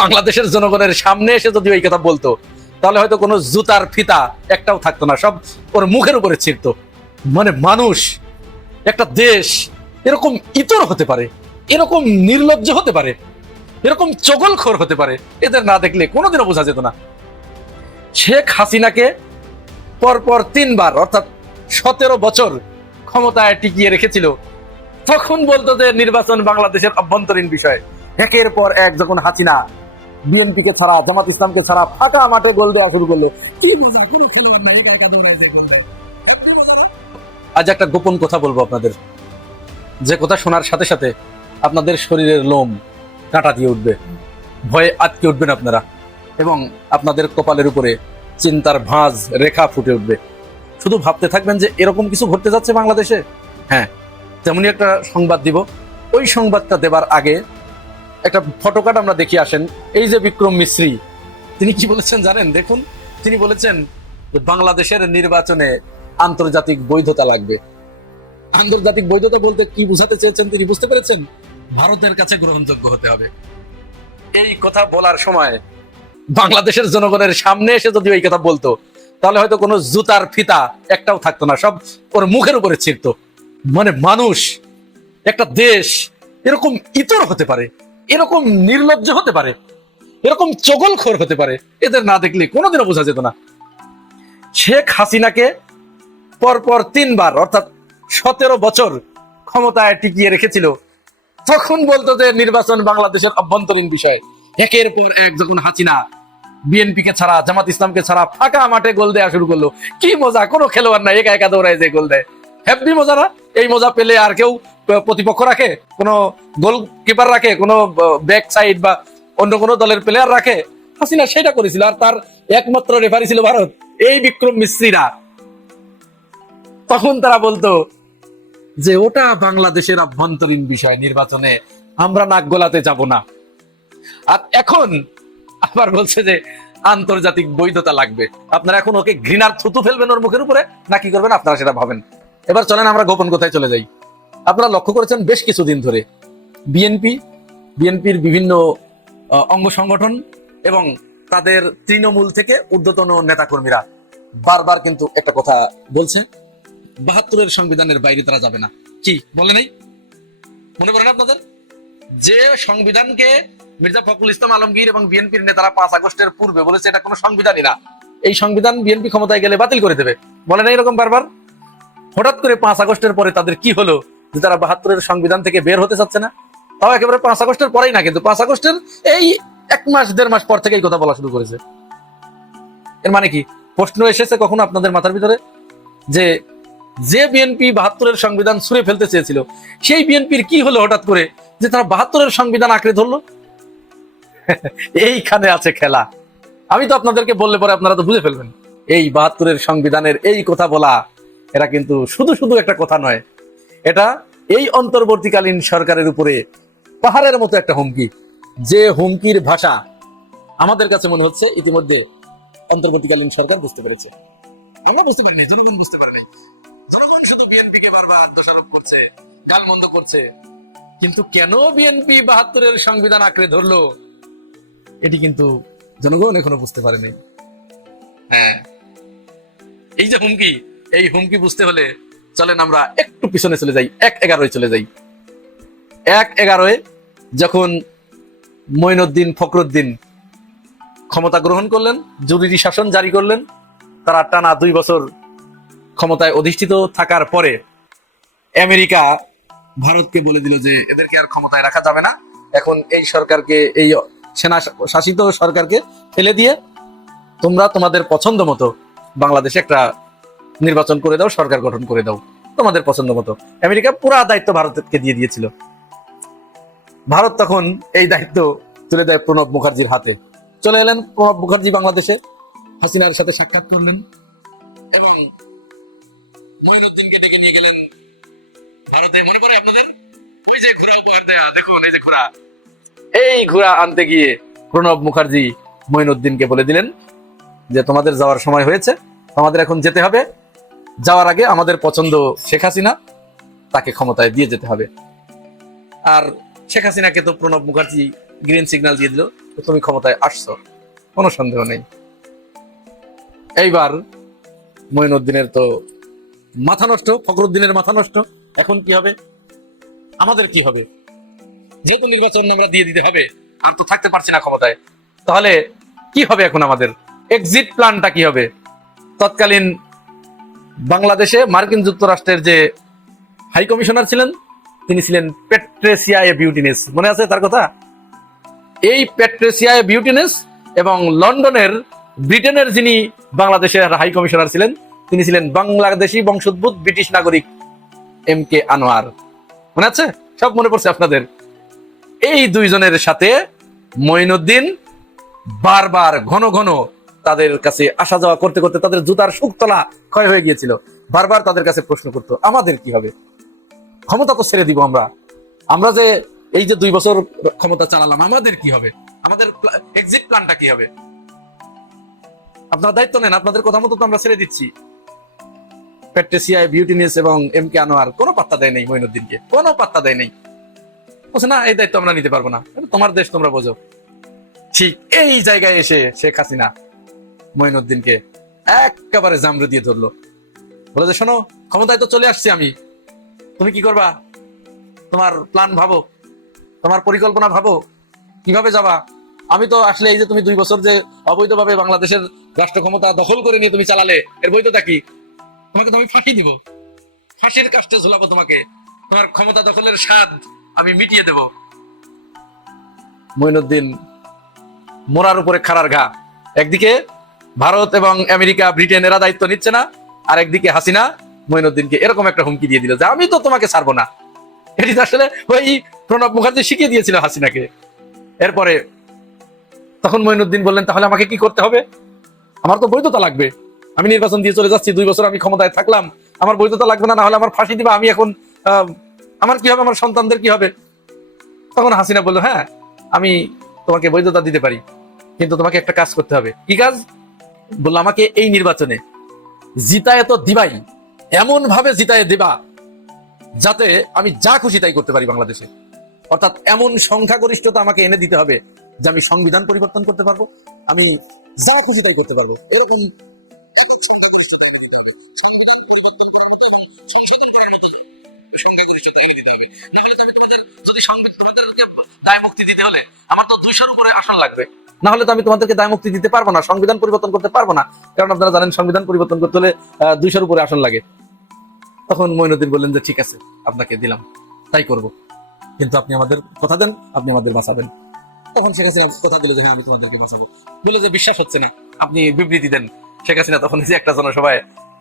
বাংলাদেশের জনগণের সামনে এসে যদি ওই কথা বলতো, তাহলে হয়তো কোনো জুতার ফিতা একটাও থাকতো না, সব ওর মুখের উপরে ছিঁড়তো। মানে মানুষ, একটা দেশ এরকম ইতর হতে পারে, এরকম নির্লজ্জ হতে পারে, এরকম চগলখোর হতে পারে, এদের না দেখলে কোনোদিনও বোঝা যেত না। শেখ হাসিনাকে পরপর 3বার অর্থাৎ 17 বছর ক্ষমতায় টিকিয়ে রেখেছিল, তখন বলতো যে নির্বাচন বাংলাদেশের অভ্যন্তরীণ বিষয়। একের পর এক যখন হাসিনা বিএনপিকে ছাড়া, জামাত ইসলামকে ছাড়া ফাঁকা মাঠে গোল দেওয়া শুরু করলো, কি মজা, কোনো খেলোয়াড় নাই, একা একা দৌড়ায় যায় গোল দেয়। আজ একটা গোপন কথা বলবো আপনাদের, যে কথা শোনার সাথে সাথে আপনাদের শরীরের লোম কাঁটা দিয়ে উঠবে, ভয়ে আটকে উঠবেন আপনারা, এবং আপনাদের কপালের উপরে চিন্তার ভাঁজ রেখা ফুটে উঠবে। শুধু ভাবতে থাকবেন যে এরকম কিছু ঘটতে যাচ্ছে বাংলাদেশে। হ্যাঁ, তেমনি একটা সংবাদ দিব। ওই সংবাদটা দেবার আগে একটা ফটোকার্ড আমরা দেখি আসেন। এই যে বিক্রম মিশ্রি, তিনি কি বলেছেন জানেন? দেখুন, তিনি বলেছেন যে বাংলাদেশের নির্বাচনে আন্তর্জাতিক বৈধতা লাগবে। আন্তর্জাতিক বৈধতা বলতে কি বুঝাতে চেয়েছেন তিনি বুঝতে পেরেছেন? ভারতের কাছে গ্রহণযোগ্য হতে হবে। এই কথা বলার সময় বাংলাদেশের জনগণের সামনে এসে যদি ওই কথা বলতো, তাহলে হয়তো কোনো জুতার ফিতা একটাও থাকতো না, সব ওর মুখের উপরে ছিঁড়তো। মানে মানুষ, একটা দেশ এরকম ইতর হতে পারে, এরকম নির্লজ্জ হতে পারে, এরকম চগলখোর হতে পারে, এদের না দেখলে কোনোদিনও বোঝা যেত না। শেখ হাসিনাকে পরপর 3বার অর্থাৎ 17 বছর ক্ষমতায় টিকিয়ে রেখেছিল, তখন বলতো যে নির্বাচন বাংলাদেশের অভ্যন্তরীণ বিষয়। একের পর এক যখন হাসিনা বিএনপিকে ছাড়া, জামাত ইসলামকে ছাড়া ফাঁকা মাঠে গোল দেওয়া শুরু করলো, কি মজা, কোনো খেলোয়াড় নাই, একা একা দৌড়ায় যে গোল দেয়। হ্যাপি মজা না? এই মজা পেলে আর কেউ প্রতিপক্ষ রাখে, কোনো গোলকিপার রাখে, কোনো ব্যাক সাইড বা অন্য কোনো দলের প্লেয়ার রাখে? হাসিনা সেটা করেছিল, আর তার একমাত্র রেফারি ছিল ভারত, এই বিক্রম মিশ্রিরা। তখন তারা বলতো যে ওটা বাংলাদেশের অভ্যন্তরীণ বিষয়, নির্বাচনে আমরা নাক গলাতে যাব না। আর এখন আবার বলছে যে আন্তর্জাতিক বৈধতা লাগবে। আপনারা এখন ওকে ঘৃণার থুতু ফেলবেন ওর মুখের উপরে, না কি করবেন আপনারা সেটা ভাবেন। এবার চলেন আমরা গোপন কথায় চলে যাই। আপনারা লক্ষ্য করেছেন বেশ কিছুদিন ধরে বিএনপির বিভিন্ন অঙ্গ সংগঠন এবং তাদের তৃণমূল থেকে ঊর্ধ্বতন নেতাকর্মীরা বারবার কিন্তু একটা কথা বলছে, 72-এর সংবিধানের বাইরে তারা যাবে না। কি বলে নাই? মনে করেন আপনাদের, যে সংবিধানকে মির্জা ফখরুল ইসলাম আলমগীর এবং বিএনপির নেতারা 5 আগস্টের পূর্বে বলেছে এটা কোনো সংবিধানই না, এই সংবিধান বিএনপি ক্ষমতায় গেলে বাতিল করে দেবে, বলে নাই এরকম বারবার? হঠাৎ করে 5 আগস্টের পরে তাদের কি হলো যে তারা 72-এর সংবিধান থেকে বের হতে চাচ্ছে না? তাও একেবারে 5 আগস্টের পরেই না, কিন্তু 5 আগস্টের এই 1 মাস 1.5 মাস পর থেকে এই কথা বলা শুরু করেছে। এর মানে কি? প্রশ্ন এসেছে কখনো আপনাদের মাথার ভিতরে যে বিএনপি 72-এর সংবিধান ছুঁড়ে ফেলতে চেয়েছিল, সেই বিএনপির কি হলো হঠাৎ করে যে তারা 72-এর সংবিধান আঁকড়ে ধরলো? এইখানে আছে খেলা। আমি তো আপনাদেরকে বললে পরে আপনারা তো বুঝে ফেলবেন। এই 72-এর সংবিধানের এই কথা বলা, এটা কিন্তু শুধু শুধু একটা কথা নয়, এটা এই অন্তর্বর্তীকালীন সরকারের উপরে পাহাড়ের মতো একটা হুমকি। যে হুমকির ভাষা আমাদের কাছে মনে হচ্ছে ইতিমধ্যে অন্তর্বর্তীকালীন সরকার বুঝতে পেরেছে। আমরা বুঝতে পারিনি, জনগণ বুঝতে পারেনি। জনগণ শুধু বিএনপিকে বারবার দোষারোপ করছে, গালমন্দ করছে, কিন্তু কেন বিএনপি 72-এর সংবিধান আঁকড়ে ধরলো এটি কিন্তু জনগণ এখনো বুঝতে পারেনি। হ্যাঁ, এই যে হুমকি, এই হুমকি বুঝতে হলে চলেন আমরা একটু পিছনে চলে যাই, 1/11 চলে যাই। 1/11 যখন মঈনুদ্দিন ফখরুদ্দিন ক্ষমতা গ্রহণ করলেন, জরুরি শাসন জারি করলেন, তারা টানা 2 বছর ক্ষমতায় অধিষ্ঠিত থাকার পরে আমেরিকা ভারতকে বলে দিল যে এদেরকে আর ক্ষমতায় রাখা যাবে না, এখন এই সরকারকে, এই সেনা শাসিত সরকারকে ফেলে দিয়ে তোমরা তোমাদের পছন্দ মতো বাংলাদেশে একটা নির্বাচন করে দাও, সরকার গঠন করে দাও তোমাদের পছন্দ মতো। আমেরিকা পুরো দায়িত্ব ভারতকে দিয়ে দিয়েছিল। ভারত তখন এই দায়িত্ব তুলে দেয় প্রণব মুখার্জির হাতে। চলে এলেন প্রণব মুখার্জি বাংলাদেশে, হাসিনার সাথে সাক্ষাৎ করলেন এবং মঈনুদ্দিনকে ডেকে নিয়ে গেলেন ভারতে। মনে পড়ে আপনাদের ওই যে ঘোড়া উপহার দেয়া, দেখুন এই যে ঘোড়া, এই ঘোড়া আনতে গিয়ে প্রণব মুখার্জি মঈনুদ্দিনকে বলে দিলেন যে তোমাদের যাওয়ার সময় হয়েছে, আমাদের এখন যেতে হবে, যাওয়ার আগে আমাদের পছন্দ শেখ হাসিনা, তাকে ক্ষমতায় দিয়ে যেতে হবে। আর শেখ হাসিনাকে তো প্রণব মুখার্জি গ্রিন সিগন্যাল দিয়ে দিল, তুমি ক্ষমতায় আসছো, কোনো সন্দেহ নেই। এইবার মঈনুদ্দিনের তো মাথা নষ্ট, ফখরুদ্দিনের মাথা নষ্ট। এখন কি হবে, আমাদের কি হবে? যেহেতু নির্বাচন আমরা দিয়ে দিতে হবে, আর তো থাকতে পারছি না ক্ষমতায়, তাহলে কি হবে এখন আমাদের এক্সিট প্ল্যানটা কি হবে? তৎকালীন বাংলাদেশে মার্কিন যুক্তরাষ্ট্রের যে হাই কমিশনার ছিলেন, তিনি ছিলেন প্যাট্রিসিয়া এ বিউটিনেস, মনে আছে তার কথা? এই প্যাট্রিসিয়া এ বিউটিনেস এবং লন্ডনের ব্রিটেনের যিনি বাংলাদেশের হাই কমিশনার ছিলেন, তিনি ছিলেন বাংলাদেশি বংশোদ্ভূত ব্রিটিশ নাগরিক এম কে আনোয়ার। মনে আছে? সব মনে পড়ছে আপনাদের? এই দুইজনের সাথে মঈনুদ্দিন বারবার ঘন ঘন তাদের কাছে আসা যাওয়া করতে করতে তাদের জুতার শুকতলা ক্ষয় হয়ে গিয়েছিল। বারবার তাদের কাছে প্রশ্ন করতো, আমাদের কি হবে? ক্ষমতা তো ছেড়ে দিব আমরা, আমরা যে এই যে 2 বছর ক্ষমতা চালালাম, আমাদের কি হবে? আমাদের এক্সিট প্ল্যানটা কি হবে? আপনারা দায়িত্ব নেন, আপনাদের কথা মতো তো আমরা ছেড়ে দিচ্ছি। প্যাট্রিসিয়া বিউটিনিয়াস এবং এম কে আনোয়ার কোনো পাত্তা দেয় নেই মঈনুদ্দিনকে, কোনো পাত্তা দেয় নেই। বলছে না, এই দায়িত্ব আমরা নিতে পারবো না, তোমার দেশ, তোমরা বোঝো। ঠিক এই জায়গায় এসে শেখ হাসিনা মঈনুদ্দিনকে একেবারে জামরে দিয়ে ধরলো, বলে যে শোনো, ক্ষমতায় তো চলে আসছি আমি, তুমি কি করবা? তোমার প্ল্যান ভাবো, তোমার পরিকল্পনা ভাবো, কিভাবে যাবা? আমি তো আসলে এই যে তুমি 2 বছর যে অবৈধভাবে বাংলাদেশের রাষ্ট্র ক্ষমতা দখল করে নিয়ে তুমি চালালে, এর বৈধতা কি? তোমাকে তো আমি ফাঁসি দিব, ফাঁসির কাস্টে ঝুলাবো তোমাকে, তোমার ক্ষমতা দখলের স্বাদ আমি মিটিয়ে দেব। মঈনুদ্দিন মোরার উপরে খাড়ার ঘা, একদিকে ভারত এবং আমেরিকা ব্রিটেন এরা দায়িত্ব নিচ্ছে না, আর একদিকে হাসিনা মঈনুদ্দিনকে এরকম একটা হুমকি দিয়ে দিল যে আমি তো তোমাকে ছাড়বো না। এটি আসলে ওই প্রণব মুখার্জি শিখিয়ে দিয়েছিল হাসিনাকে। এরপরে তখন মঈনুদ্দিন বললেন, তাহলে আমাকে কি করতে হবে? আমার তো বৈধতা লাগবে, আমি নির্বাচন দিয়ে চলে যাচ্ছি, 2 বছর আমি ক্ষমতায় থাকলাম, আমার বৈধতা লাগবে না, না হলে আমার ফাঁসি দিবা, আমি এখন আমার কি হবে, আমার সন্তানদের কি হবে? তখন হাসিনা বললো, হ্যাঁ আমি তোমাকে বৈধতা দিতে পারি, কিন্তু তোমাকে একটা কাজ করতে হবে। কি কাজ? বললো, আমাকে এই নির্বাচনে জিতায় তো দিবাই, এমন ভাবে জিতায় দিবা যাতে আমি যা খুশি তাই করতে পারি বাংলাদেশে। অর্থাৎ এমন সংখ্যাগরিষ্ঠতা আমাকে এনে দিতে হবে যে আমি সংবিধান পরিবর্তন করতে পারবো, আমি যা খুশি তাই করতে পারবো, এরকম সংখ্যাগরিষ্ঠতা এনে দিতে হবে। সংবিধান পরিবর্তন করার মতো এবং সংশোধন করার মতো সংখ্যাগরিষ্ঠতা এনে দিতে হবে। না হলে তো আমি তোমাদেরকে দায় মুক্তি দিতে হলে আমার তো 200-র উপরে আসন লাগবে, না হলে তো আমি তোমাদেরকে দায় মুক্তি দিতে পারবো না, সংবিধান পরিবর্তন করতে পারবো না, কারণ আপনারা জানেন সংবিধান পরিবর্তন করতে হলে 200-র উপরে আসন লাগে। তখন মঈনুদ্দিন বললেন যে ঠিক আছে, আপনাকে দিলাম, তাই করব, কিন্তু আপনি আমাদের কথা দেন, আপনি আমাদের বাঁচাবেন। তখন শেখ হাসিনা কথা দিল যে হ্যাঁ আমি তোমাদেরকে বাঁচাবো। বলে যে বিশ্বাস হচ্ছে না, আপনি বিবৃতি দেন। শেখ হাসিনা তখন যে একটা জনসভায়,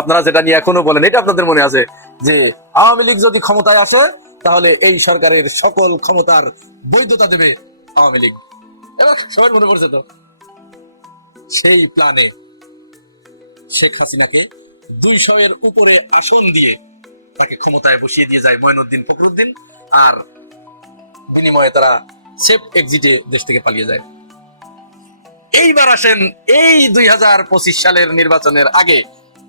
আপনারা যেটা নিয়ে এখনো বলেন, এটা আপনাদের মনে আছে যে আওয়ামী লীগ যদি ক্ষমতায় আসে তাহলে এই সরকারের সকল ক্ষমতার বৈধতা দেবে আওয়ামী লীগ। এবার সবাই মনে করছে তো, সেই প্ল্যানে শেখ হাসিনাকে 200-এর উপরে আসন দিয়ে তাকে ক্ষমতায় বসিয়ে দিয়ে যায় মঈনুদ্দিন ফখরুদ্দিন, আর বিনিময়ে তারা সেফ এক্সিটে দেশ থেকে পালিয়ে যায়। এইবার আসেন এই 2025 সালের নির্বাচনের আগে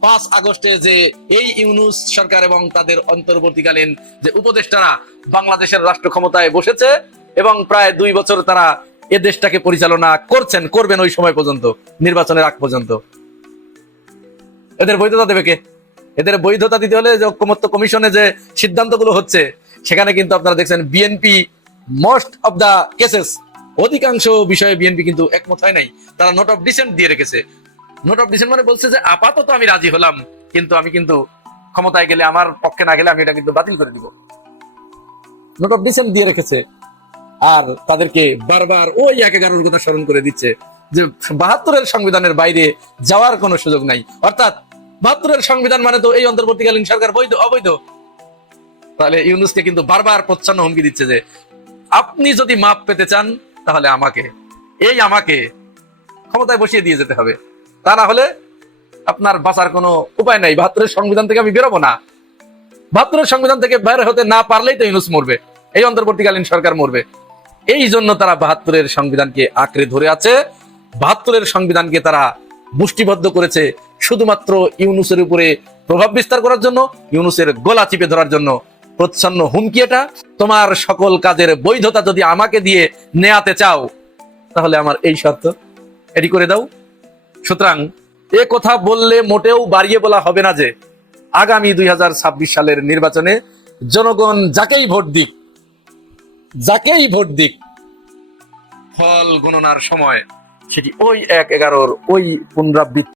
5 আগস্টে যে এই ইউনূস সরকার এবং তাদের অন্তর্বর্তীকালীন যে উপদেষ্টারা বাংলাদেশের রাষ্ট্র ক্ষমতায় বসেছে এবং প্রায় 2 বছর তারা এ দেশটাকে পরিচালনা করবেন ওই সময় পর্যন্ত, নির্বাচনের আগ পর্যন্ত। এদের বৈধতা দেবে কে? এদের বৈধতা দিতে হলে যে ঐকমত্য কমিশনে যে সিদ্ধান্তগুলো হচ্ছে, সেখানে কিন্তু আপনারা দেখছেন BNP most of the cases, অধিকাংশ বিষয়ে বিএনপি কিন্তু একমত হয় নাই, তারা নোট অফ ডিসেন্ট দিয়ে রেখেছে। নোট অফ ডিসেন্ট মানে বলছে যে আপাতত আমি রাজি হলাম, কিন্তু আমি কিন্তু ক্ষমতায় গেলে, আমার পক্ষে না গেলে আমি এটা কিন্তু বাতিল করে দিব। নোট অফ ডিসেন্ট দিয়ে রেখেছে, আর তাদেরকে বারবার ওই 1/11-র কথা স্মরণ করে দিচ্ছে যে 72-এর সংবিধানের বাইরে যাওয়ার কোনো সুযোগ নাই। অর্থাৎ 72-এর সংবিধান মানে তো এই অন্তর্বর্তীকালীন সরকার বৈধ অবৈধ। তাহলে ইউনূসকে কিন্তু বারবার প্রচ্ছন্ন হুমকি দিচ্ছে যে আপনি যদি মাপ পেতে চান তাহলে আমাকে ক্ষমতায় বসিয়ে দিয়ে যেতে হবে, তা না হলে আপনার বাঁচার কোনো উপায় নাই। 72-এর সংবিধান থেকে আমি বেরোবো না, 72-এর সংবিধান থেকে বের হতে না পারলেই তো ইউনূস মরবে, এই অন্তর্বর্তীকালীন সরকার মরবে। এই জন্য তারা 72-এর সংবিধানকে আঁকড়ে ধরে আছে, 72-এর সংবিধানকে তারা মুষ্টিবদ্ধ করেছে শুধুমাত্র ইউনূসের উপরে প্রভাব বিস্তার করার জন্য, ইউনূসের গলা চিপে ধরার জন্য। প্রচ্ছন্ন হুমকি এটা, তোমার সকল কাজের বৈধতা যদি আমাকে দিয়ে নেয়াতে চাও তাহলে আমার এই শর্ত এটি করে দাও। সুতরাং এ কথা বললে মোটেও বাড়িয়ে বলা হবে না যে আগামী 2026 সালের নির্বাচনে জনগণ যাকেই ভোট দিক, ফল গণনার সময় সেটি ওই 1/11 ওই পুনরাবৃত্তি